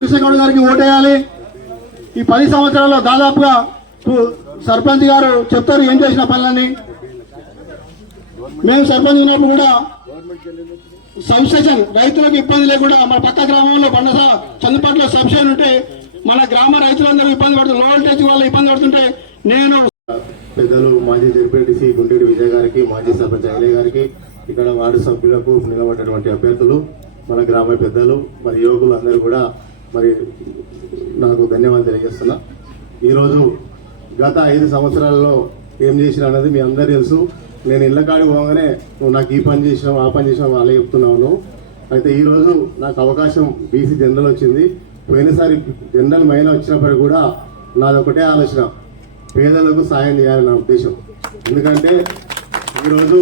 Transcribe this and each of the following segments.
కృష్ణగౌడ్ గారికి ఓటేయాలి. ఈ 10 సంవత్సరాల్లో దాదాపుగా సర్పంచ్ గారు చెప్తారు ఏం చేసిన పనులని. మేము సర్పంచ్ ఉన్నప్పుడు కూడా సబ్స్టేషన్ రైతులకు ఇబ్బంది లేకుండా మన పక్క గ్రామంలో బండస చందుపట్లో సబ్స్టేషన్ ఉంటే మన గ్రామ రైతులందరూ ఇబ్బంది పడుతుంది, లో వోల్టేజ్ వాళ్ళు ఇబ్బంది పడుతుంటే నేను పెద్దలు మాజీ జడ్పీటీసీ గుంటూరు విజయ్ గారికి, మాజీ సర్పంచ్ అయ్యే గారికి, ఇక్కడ వార్డు సభ్యులకు, నిలబడినటువంటి అభ్యర్థులు, మన గ్రామ పెద్దలు మరి యువకులు అందరూ కూడా మరి నాకు ధన్యవాదాలు తెలియజేస్తున్నా. ఈరోజు గత 5 సంవత్సరాల్లో ఏం చేసిన అన్నది మీ అందరూ తెలుసు. నేను ఇళ్ళ కాడికి పోగానే నువ్వు నాకు ఈ పని చేసినావు, ఆ పని చేసినావు వాళ్ళే చెప్తున్నావు. అయితే ఈరోజు నాకు అవకాశం బీసీ జనరల్ వచ్చింది. పోయినసారి జనరల్ మహిళ వచ్చినప్పటికీ కూడా నాది ఒకటే ఆలోచన, పేదలకు సాయం చేయాలని నా ఉద్దేశం. ఎందుకంటే ఈరోజు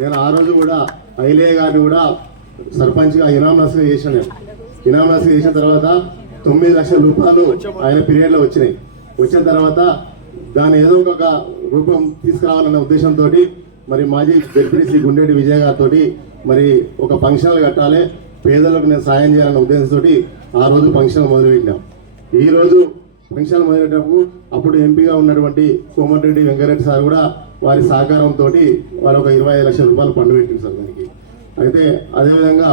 నేను ఆ రోజు కూడా ఐలయ్య గారిని కూడా సర్పంచ్గా ఇనామనస్గా చేశాను. ఇనామనస్గా చేసిన తర్వాత 9 లక్షల రూపాయలు ఆయన పీరియడ్లో వచ్చినాయి. వచ్చిన తర్వాత దాని ఏదో ఒక రూపం తీసుకురావాలన్న ఉద్దేశంతో మరి మాజీ జడ్పీటీసీ గుండెటి విజయ్ గారితో మరి ఒక ఫంక్షన్లు కట్టాలి, పేదలకు నేను సాయం చేయాలన్న ఉద్దేశంతో ఆ రోజు ఫంక్షన్లు మొదలుపెట్టినాం. ఈరోజు ఫంక్షన్లు మొదలెట్టినప్పుడు అప్పుడు ఎంపీగా ఉన్నటువంటి కోమటిరెడ్డి వెంకరెడ్డి సార్ కూడా వారి సహకారంతో వారు ఒక 25 లక్షల రూపాయలు ఫండ్ పెట్టింది సార్ దానికి. అయితే అదేవిధంగా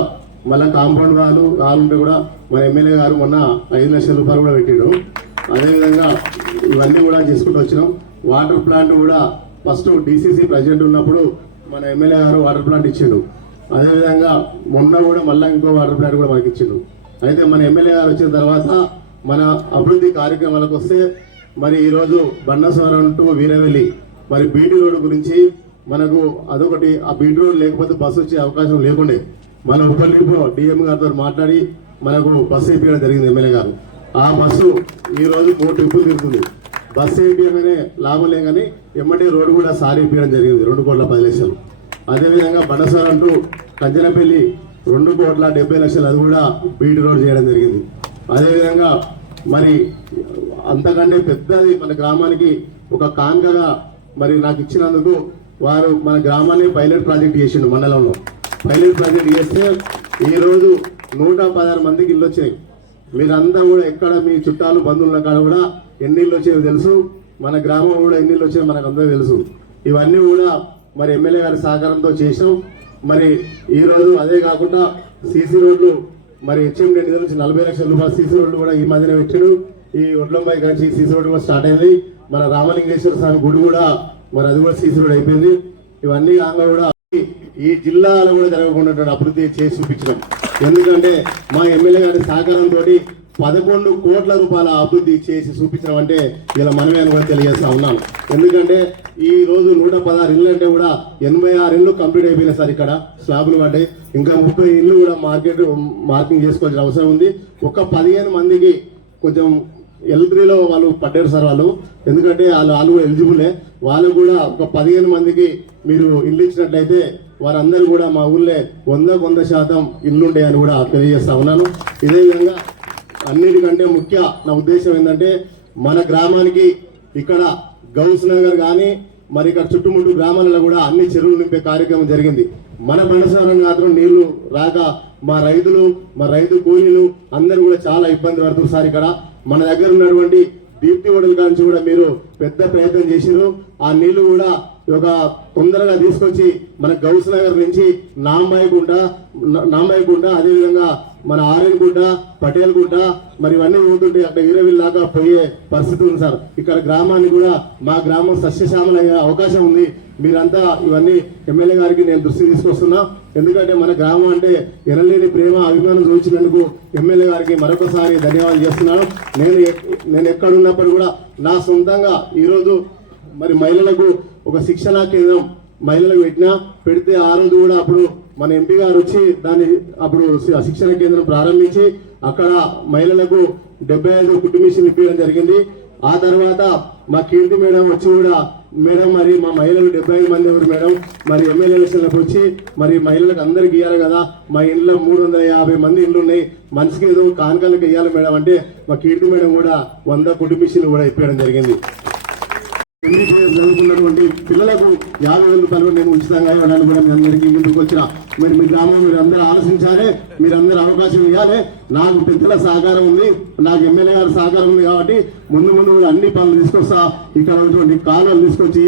మళ్ళీ కాంపౌండ్ కావాలంటే కూడా మన ఎమ్మెల్యే గారు మొన్న 5 లక్షల రూపాయలు కూడా పెట్టిండు. అదేవిధంగా ఇవన్నీ కూడా చేసుకుంటూ వచ్చినాం. వాటర్ ప్లాంట్ కూడా ఫస్ట్ డీసీసీ ప్రెసిడెంట్ ఉన్నప్పుడు మన ఎమ్మెల్యే గారు వాటర్ ప్లాంట్ ఇచ్చిండు. అదేవిధంగా మొన్న కూడా మళ్ళీ ఇంకో వాటర్ ప్లాంట్ కూడా మనకి ఇచ్చిండు. అయితే మన ఎమ్మెల్యే గారు వచ్చిన తర్వాత మన అభివృద్ధి కార్యక్రమాలకు వస్తే మరి ఈరోజు బండస్వరం టు వీరవెల్లి మరి బీటీ రోడ్డు గురించి మనకు అదొకటి, ఆ బీటీ రోడ్ లేకపోతే బస్సు వచ్చే అవకాశం లేకుండే. మన ఉపలిలో డిఎం గారితో మాట్లాడి మనకు బస్సు వేయించడం జరిగింది ఎమ్మెల్యే గారు. ఆ బస్సు ఈరోజు 3 ట్రిప్పులు తిరుగుతుంది. బస్సు వేయించగానే లాభం లేదని ఎమ్మటే రోడ్డు కూడా సారి వేయించడం జరిగింది 2,10,00,000. అదేవిధంగా బండస్వరం టు కంచనపల్లి 2,70,00,000 అది కూడా బీటీ రోడ్ చేయడం జరిగింది. అదేవిధంగా మరి అంతకంటే పెద్దది మన గ్రామానికి ఒక కాంకగా మరి నాకు ఇచ్చినందుకు వారు మన గ్రామాన్ని పైలట్ ప్రాజెక్ట్ చేసిండు. మండలంలో పైలట్ ప్రాజెక్ట్ చేస్తే ఈరోజు 116 మందికి ఇల్లు వచ్చినాయి. మీరంతా కూడా ఎక్కడ మీ చుట్టాలు బంధువుల కాడ కూడా ఎన్ని ఇళ్ళు వచ్చాయో తెలుసు, మన గ్రామం కూడా ఎన్ని ఇళ్ళు వచ్చాయో మనకు అందరూ తెలుసు. ఇవన్నీ కూడా మరి ఎమ్మెల్యే గారి సహకారంతో చేసాం. మరి ఈరోజు అదే కాకుండా సీసీ రోడ్లు మరి హెచ్ఎండి నిధుల నుంచి 40 లక్షల రూపాయల సీసీ రోడ్లు కూడా ఈ మధ్యన పెట్టాడు. ఈ ఒడ్లంబాయి కానీ సీసీ రోడ్డు కూడా స్టార్ట్ అయింది. మన రామలింగేశ్వర స్వామి గుడి కూడా మరి అది కూడా సీసీ రోడ్ అయిపోయింది. ఇవన్నీ కాగా కూడా ఈ జిల్లాలో కూడా జరగకుండా అభివృద్ధి చేసి చూపించడం. ఎందుకంటే మా ఎమ్మెల్యే గారి సహకారంతో 11 కోట్ల రూపాయల అభివృద్ధి చేసి చూపించడం అంటే ఇలా మనమే అని కూడా తెలియజేస్తా ఉన్నాం. ఎందుకంటే ఈ రోజు 116 ఇళ్ళు అంటే కూడా 86 ఇళ్ళు కంప్లీట్ అయిపోయినాయి సార్. ఇక్కడ స్లాబ్లు పడ్డాయి, ఇంకా 30 ఇళ్ళు కూడా మార్కింగ్ చేసుకోవాల్సిన అవసరం ఉంది. ఒక 15 మందికి కొంచెం L3లో వాళ్ళు పడ్డారు సార్ వాళ్ళు, ఎందుకంటే వాళ్ళు ఎలిజిబులే. వాళ్ళు కూడా ఒక 15 మందికి మీరు ఇల్లు ఇచ్చినట్లయితే వారందరూ కూడా మా ఊళ్ళో 100% ఇల్లుంటాయని కూడా తెలియజేస్తా ఉన్నాను. ఇదే విధంగా అన్నిటికంటే ముఖ్య నా ఉద్దేశం ఏంటంటే మన గ్రామానికి ఇక్కడ గౌస్ నగర్ కానీ మరి ఇక్కడ చుట్టుముట్టు గ్రామాలలో కూడా అన్ని చెరువులు నింపే కార్యక్రమం జరిగింది. మన బండస్వరం మాత్రం నీళ్లు రాక మా రైతులు, మా రైతు కూలీలు అందరూ కూడా చాలా ఇబ్బంది పడుతున్నారు సార్. ఇక్కడ మన దగ్గర ఉన్నటువంటి దీప్తి ఓడల నుంచి కూడా మీరు పెద్ద ప్రయత్నం చేసినారు. ఆ నీళ్లు కూడా ఒక తొందరగా తీసుకొచ్చి మన గౌస్ నగర్ నుంచి నాంబాయిగుంట అదేవిధంగా మన ఆర్ఎన్గుంట, పటేల్గుంట మరి ఇవన్నీ పోతుంటే అక్కడ వీరవెల్లి దాకా పోయే పరిస్థితి ఉంది సార్. ఇక్కడ గ్రామాన్ని కూడా మా గ్రామం సస్యశ్యామల అయ్యే అవకాశం ఉంది. మీరంతా ఇవన్నీ ఎమ్మెల్యే గారికి నేను దృష్టి తీసుకొస్తున్నా. ఎందుకంటే మన గ్రామం అంటే ఎనలేని ప్రేమ అభిమానం చూపించినందుకు ఎమ్మెల్యే గారికి మరొకసారి ధన్యవాదాలు చేస్తున్నాను. నేను ఎక్కడున్నప్పుడు కూడా నా సొంతంగా ఈరోజు మరి మహిళలకు ఒక శిక్షణా కేంద్రం మహిళలకు పెడితే ఆ రోజు కూడా అప్పుడు మన ఎంపీ గారు వచ్చి దాన్ని అప్పుడు శిక్షణ కేంద్రం ప్రారంభించి అక్కడ మహిళలకు 75 కుట్టు మిషన్ ఇప్పించడం జరిగింది. ఆ తర్వాత మా కీర్తి మేడం వచ్చి కూడా మేడం మరి మా మహిళలు 75 మంది ఎవరు మేడం మరి ఎమ్మెల్యే ఎలక్షన్లకు వచ్చి మరి మహిళలకు అందరికి ఇవ్వాలి కదా, మా ఇంట్లో 350 మంది ఇండ్లు ఉన్నాయి, మనిషికి ఏదో కానుకలకు ఇవ్వాలి మేడం అంటే మా కీర్తి మేడం కూడా 100 కుట్టు మిషన్లు కూడా ఇప్పించడం జరిగింది. చదువుకున్నటువంటి పిల్లలకు 50,000 రూపాయలు నేను ఉచితంగా ఇవ్వడానికి కూడా మీ అందరికీ ముందుకు వచ్చిన. మరి మీ గ్రామం మీరు అందరూ ఆలోచించాలి, మీరందరూ అవకాశం ఇవ్వాలి. నాకు పెద్దల సహకారం ఉంది, నాకు ఎమ్మెల్యే గారి సహకారం ఉంది కాబట్టి ముందు కూడా అన్ని పనులు తీసుకొస్తా. ఇక్కడ ఉన్నటువంటి కాలువలు తీసుకొచ్చి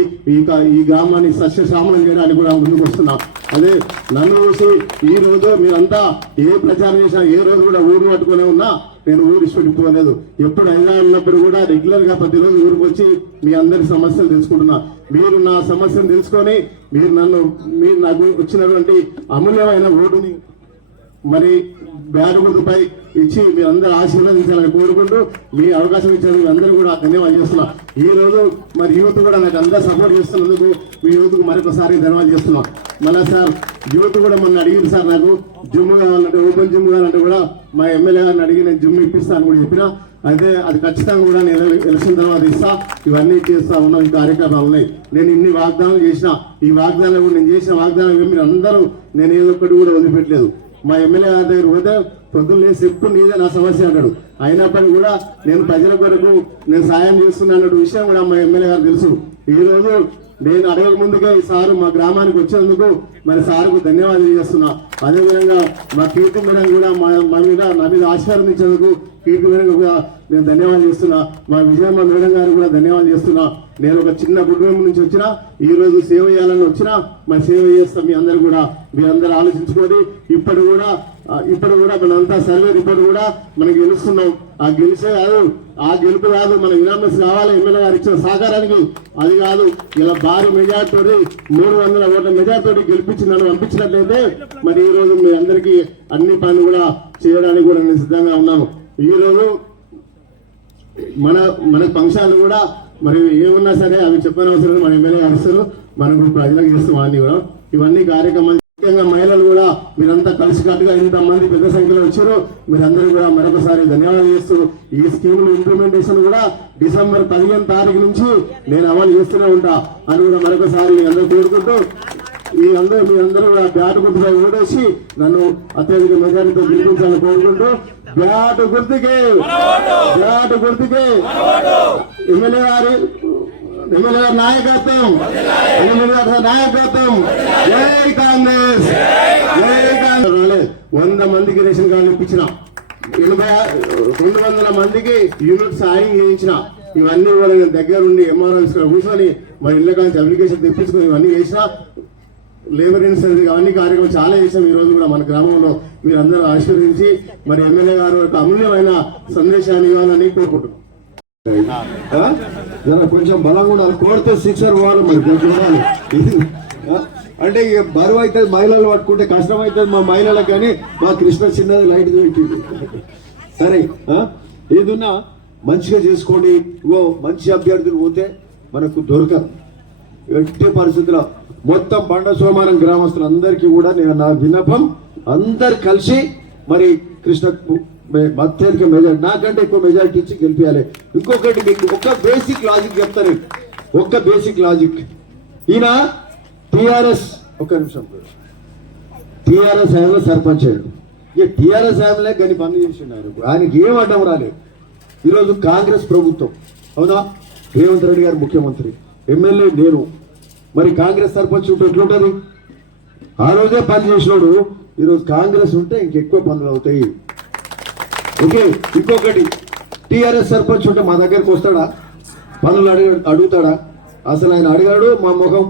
ఈ గ్రామాన్ని సస్యశ్యామలం చేయడానికి కూడా ముందుకు వస్తున్నాం. అదే నన్ను చూసి ఈ రోజు మీరంతా ఏ ప్రచారం చేసినా ఏ రోజు కూడా ఊరు పట్టుకునే ఉన్నా నేను ఊరు ఇష్టపెట్టుకోలేదు. ఎప్పుడు అయినా ఉన్నప్పుడు కూడా రెగ్యులర్ గా ప్రతిరోజు ఊరికి వచ్చి మీ అందరి సమస్యలు తెలుసుకుంటున్నా. మీరు నా సమస్యను తెలుసుకొని మీరు నాకు వచ్చినటువంటి అమూల్యమైన ఓటుని మరి బ్యాట్ గుర్తుపై ఇచ్చి మీరందరూ ఆశీర్వదించాలని కోరుకుంటూ మీ అవకాశం ఇచ్చినందుకు అందరూ కూడా ధన్యవాదాలు చేస్తున్నా. ఈ రోజు మరి యూత్ కూడా నాకు అందరూ సపోర్ట్ చేస్తున్నందుకు మీ యూత్కు మరొకసారి ధన్యవాదాలు చేస్తున్నా. మళ్ళా సార్ యూత్ కూడా మొన్న అడిగింది సార్, నాకు జిమ్ కావాలంటే ఓపెన్ జిమ్ కావాలంటే కూడా మా ఎమ్మెల్యే గారిని అడిగి నేను జిమ్ ఇప్పిస్తాను కూడా చెప్పిన. అయితే అది ఖచ్చితంగా కూడా నేను ఎలక్షన్ తర్వాత ఇస్తా. ఇవన్నీ చేస్తా ఉన్నాం, ఈ కార్యక్రమాలు ఉన్నాయి. నేను ఇన్ని వాగ్దానాలు చేసిన, ఈ వాగ్దానాలు కూడా నేను చేసిన వాగ్దానాలు మీరు అందరూ నేను ఏదో ఒకటి కూడా వదిలిపెట్టలేదు. మా ఎమ్మెల్యే గారి దగ్గర పోతే పొద్దున్న లేసి ఎప్పుడు నీదే నా సమస్య అన్నాడు. అయినప్పటికీ కూడా నేను ప్రజల కొరకు నేను సాయం చేస్తున్నా అన్న విషయం కూడా మా ఎమ్మెల్యే గారు తెలుసు. ఈ రోజు నేను అడగక ముందుకే ఈ సారు మా గ్రామానికి వచ్చినందుకు మరి సార్కు ధన్యవాదాలు చేస్తున్నా. అదేవిధంగా మా కీర్తి మేడం కూడా నా మీద ఆశీర్వదించేందుకు కీర్తి మేడం కూడా నేను ధన్యవాదాలు చేస్తున్నా. మా విజయమ్మ మేడం గారు కూడా ధన్యవాదాలు చేస్తున్నా. నేను ఒక చిన్న కుటుంబం నుంచి వచ్చినా ఈ రోజు సేవ చేయాలని వచ్చినా మరి సేవ చేస్తాం. మీ అందరు కూడా మీరందరూ ఆలోచించుకొని ఇప్పుడు కూడా మనంతా సర్వే రిపోర్ట్ కూడా మనం గెలుస్తున్నాం. ఆ గెలుపు కాదు, మన యునానిమస్ కావాలి. ఎమ్మెల్యే గారు ఇచ్చిన సహకారానికి అది కాదు, ఇలా భారీ మెజార్టీ 300 ఓట్ల మెజార్టీ గెలిపించి నన్ను పంపించినట్లయితే మరి ఈ రోజు మీ అందరికీ అన్ని పనులు కూడా చేయడానికి కూడా నేను సిద్ధంగా ఉన్నాను. ఈ రోజు మన ఫంక్షన్లు కూడా మరి ఏమున్నా సరే అవి చెప్పనవసరం మన ఎమ్మెల్యే గారు ఇస్తారు, మనకు ప్రజలకు చేస్తాం. అన్ని కూడా ఇవన్నీ కార్యక్రమాలు ముఖ్యంగా మహిళలు కూడా మీరంతా కలిసికట్టుగా ఇంతమంది పెద్ద సంఖ్యలో వచ్చారు. మీరందరూ కూడా మరొకసారి ధన్యవాదాలు చేస్తూ ఈ స్కీమ్ ఇంప్లిమెంటేషన్ కూడా డిసెంబర్ 15 తారీఖు నుంచి నేను అమలు చేస్తూనే ఉంటా అని కూడా మరొకసారి మీ అందరూ కోరుకుంటూ మీ అందరూ కూడా బ్యాట్ గుర్తుపై ఓడేసి నన్ను అత్యధిక మెజారిటీతో గెలిపించాలని కోరుకుంటూ బ్యాట్ గుర్తుకే ఎమ్మెల్యే గారి నాయకత్వం జై కాంగ్రెస్. 100 మందికి రేషన్ కార్డు ఇప్పించిన, 200 మందికి యూనిట్ సాయం చేయించిన. ఇవన్నీ కూడా నేను దగ్గర ఉండి ఎంఆర్ఓ కూర్చొని మరి ఇళ్ళ కానీ అప్లికేషన్ తెప్పించుకొని ఇవన్నీ చేసిన. లేబర్ ఇన్సూరెన్స్ అవన్నీ కార్యక్రమం చాలా చేసాం. ఈ రోజు కూడా మన గ్రామంలో మీరందరూ ఆశీర్వదించి మరి ఎమ్మెల్యే గారు ఒక అమూల్యమైన సందేశాన్ని ఇవ్వాలని కోరుకుంటున్నాం. కొంచెం బలంగా ఉండాలి, కోరితే సిక్సర్ పోవాలి. మరి కొంచెం అంటే ఇక బరువు అవుతుంది, మహిళలు పట్టుకుంటే కష్టం అవుతుంది మా మహిళలకు. కానీ మా కృష్ణ చిన్నది లైట్ పెట్టింది. సరే ఏదున్నా మంచిగా చేసుకోండి. మంచి అభ్యర్థులు పోతే మనకు దొరకదు. ఎట్టి పరిస్థితుల్లో మొత్తం బండ సోమారం గ్రామస్తులందరికీ కూడా నేను నా విన్నపం, అందరు కలిసి మరి కృష్ణకు అత్యధిక మెజారిటీ, నాకంటే ఎక్కువ మెజారిటీ ఇచ్చి గెలిపించాలి. ఇంకొకటి మీకు ఒక బేసిక్ లాజిక్ చెప్తాను, ఒక్క బేసిక్ లాజిక్. ఈయన టిఆర్ఎస్ హయాంలో సర్పంచ్ అయ్యాడు. ఇక టిఆర్ఎస్ హయాంలో కానీ పనులు చేసిండు. ఆయనకి ఏం అడ్డం రాలేదు. ఈరోజు కాంగ్రెస్ ప్రభుత్వం, అవునా, రేవంత్ రెడ్డి గారు ముఖ్యమంత్రి, ఎమ్మెల్యే నేను, మరి కాంగ్రెస్ సర్పంచ్ ఉంటే ఎట్లుంటుంది? ఆ రోజే పని చేసినోడు ఈరోజు కాంగ్రెస్ ఉంటే ఇంకెక్కువ పనులు అవుతాయి. ఓకే, ఇంకొకటి టిఆర్ఎస్ సర్పంచ్ ఉంటే మా దగ్గరకు వస్తాడా? పనులు అడుగుతాడా? అసలు ఆయన అడిగాడు, మా ముఖం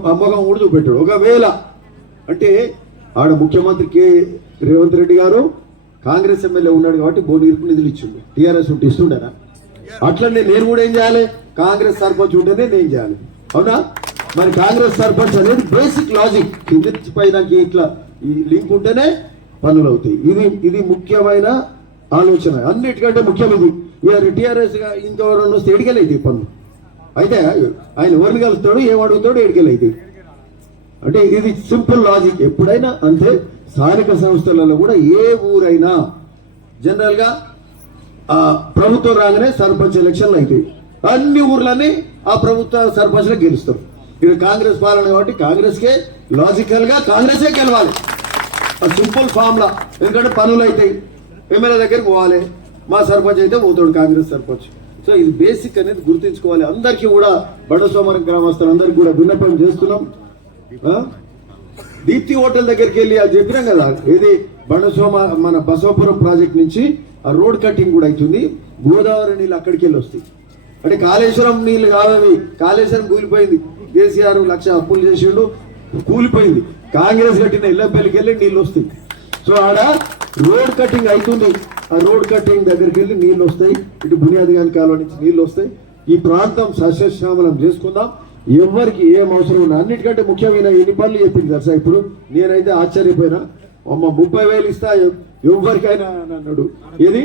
కూడా చూపెట్టాడు. ఒకవేళ అంటే ఆడ ముఖ్యమంత్రి రేవంత్ రెడ్డి గారు కాంగ్రెస్ ఎమ్మెల్యే ఉన్నాడు కాబట్టి బోర్డు నిధులు ఇచ్చిండు. టీఆర్ఎస్ ఉంటే ఇస్తుండేనా? అట్లనే నేను కూడా ఏం చేయాలి? కాంగ్రెస్ సర్పంచ్ ఉంటేనే నేను చేయాలి, అవునా? మరి కాంగ్రెస్ సర్పంచ్ అనేది బేసిక్ లాజిక్, కింద పైదానికి ఇట్లా ఈ లింక్ ఉంటేనే పనులు అవుతాయి. ఇది ముఖ్యమైన ఆలోచన, అన్నిటికంటే ముఖ్యం ఇది. ఇక టీఆర్ఎస్ ఇంకెవరన్నా వస్తే ఎడికెళ్ళైతే పనులు అయితే ఆయన ఎవరిని కలుస్తాడు, ఏం అడుగుతాడు, ఎడికెళ్ళైతే అంటే ఇది సింపుల్ లాజిక్. ఎప్పుడైనా అంతే, స్థానిక సంస్థలలో కూడా ఏ ఊరైనా జనరల్ గా ప్రభుత్వం రాగానే సర్పంచ్ ఎలక్షన్లు అవుతాయి. అన్ని ఊర్లన్నీ ఆ ప్రభుత్వ సర్పంచ్లు గెలుస్తారు. ఇది కాంగ్రెస్ పాలన కాబట్టి కాంగ్రెస్కే లాజికల్ గా కాంగ్రెసే గెలవాలి. Simple formula. ఎందుకంటే పనులు అవుతాయి, ఎమ్మెల్యే దగ్గరికి పోవాలి, మా సర్పంచ్ అయితే పోతాడు కాంగ్రెస్ సర్పంచ్. సో ఇది బేసిక్ అనేది గుర్తుంచుకోవాలి. అందరికీ కూడా బండసోమరం గ్రామస్తులందరికీ కూడా విన్నపం చేస్తున్నాం. దీప్తి హోటల్ దగ్గరికి వెళ్ళి అది చెప్పినాం కదా, ఏది మన బసవపురం ప్రాజెక్ట్ నుంచి ఆ రోడ్ కటింగ్ కూడా అవుతుంది. గోదావరి నీళ్ళు అక్కడికి వెళ్ళి వస్తాయి. అంటే కాళేశ్వరం నీళ్ళు కాదవి, కాళేశ్వరం కూలిపోయింది. కేసీఆర్ 1,00,000 అప్పులు చేసిండు, కూలిపోయింది. కాంగ్రెస్ కట్టిన ఇళ్లపల్లికి వెళ్ళి నీళ్ళు వస్తాయి. సో ఆడ రోడ్ కటింగ్ అవుతుంది. ఆ రోడ్ కటింగ్ దగ్గరికి వెళ్ళి నీళ్ళు వస్తాయి. ఇటు బునియాదిగాని కాలువ నుంచి నీళ్ళు వస్తాయి. ఈ ప్రాంతం సస్యశ్యామలం చేసుకుందాం. ఎవరికి ఏం అవసరం ఉన్నా, అన్నిటికంటే ముఖ్యమైన ఎన్ని పనులు చెప్పింది కదా సార్. ఇప్పుడు నేనైతే ఆశ్చర్యపోయినా, 30,000 ఇస్తా ఎవరికైనా అన్నాడు. ఏది